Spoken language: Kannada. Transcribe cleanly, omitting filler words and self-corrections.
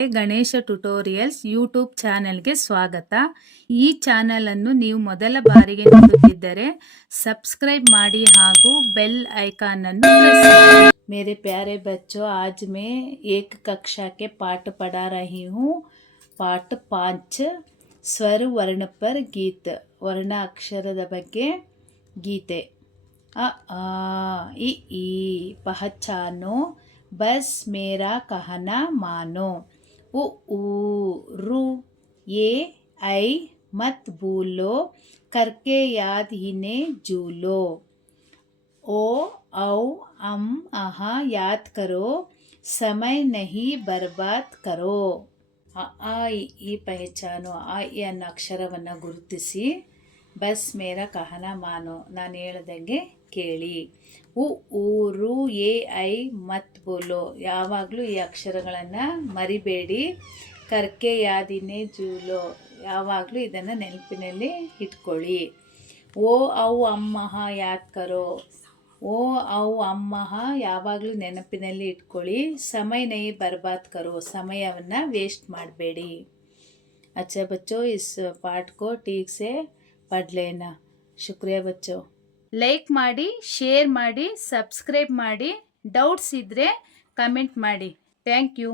ಗಣೇಶ ಟ್ಯುಟೋರಿಯಲ್ಸ್ ಯೂಟ್ಯೂಬ್ ಚಾನೆಲ್ಗೆ ಸ್ವಾಗತ. ಈ ಚಾನೆಲ್ ಅನ್ನು ನೀವು ಮೊದಲ ಬಾರಿಗೆ ನೋಡುತ್ತಿದ್ದರೆ ಸಬ್ಸ್ಕ್ರೈಬ್ ಮಾಡಿ ಹಾಗೂ ಬೆಲ್ ಐಕಾನ್ ಅನ್ನು ಪ್ರೆಸ್ ಮಾಡಿ. मेरे प्यारे बच्चों, आज मैं एक कक्षा के पाठ पढ़ा रही हूँ. पाठ 5 ಸ್ವರ ವರ್ಣ ಪರ್ ಗೀತ. ವರ್ಣ ಅಕ್ಷರದ ಬಗ್ಗೆ ಗೀತೆ. ಅ ಆ ಇ ಈ ಪಹಚಾನೋ ಬಸ್ ಮೇರಾ ಕಹನಾ ಮಾನೋ. उ ऊ रू ये ऐ मत भूलो करके याद इन्हें जूलो. ओ औ अम अह याद करो समय नहीं बर्बाद करो. ಅ ಆ ಈ ಪಹಚಾನು. ಆ ಈ ಅನ್ನೋ ಅಕ್ಷರವನ್ನು ಗುರುತಿಸಿ ಬಸ್ ಮೇರ ಕಹನ ಮಾನೋ, ನಾನು ಹೇಳ್ದಂಗೆ ಕೇಳಿ. ಉ ಊರು ಎ ಐ ಮತ್ ಬೋಲೋ, ಯಾವಾಗಲೂ ಈ ಅಕ್ಷರಗಳನ್ನು ಮರಿಬೇಡಿ. ಕರ್ಕೆ ಯಾದಿನೇ ಜೂಲೋ, ಯಾವಾಗಲೂ ಇದನ್ನು ನೆನಪಿನಲ್ಲಿ ಇಟ್ಕೊಳ್ಳಿ. ಓ ಔ ಅಮ್ಮಹ ಯಾದ್ ಕರೋ, ಓ ಔ ಅಮ್ಮಹ ಯಾವಾಗಲೂ ನೆನಪಿನಲ್ಲಿ ಇಟ್ಕೊಳ್ಳಿ. ಸಮಯ ನೈ ಬರ್ಬಾದ್ ಕರೋ, ಸಮಯವನ್ನು ವೇಸ್ಟ್ ಮಾಡಬೇಡಿ. अच्छा बच्चों, इस पाठ को ठीक से पढ़ लेना. शुक्रिया बच्चों. ಲೈಕ್ ಮಾಡಿ, ಶೇರ್ ಮಾಡಿ, ಸಬ್ಸ್ಕ್ರೈಬ್ ಮಾಡಿ. ಡೌಟ್ಸ್ ಇದ್ದರೆ ಕಮೆಂಟ್ ಮಾಡಿ. Thank you.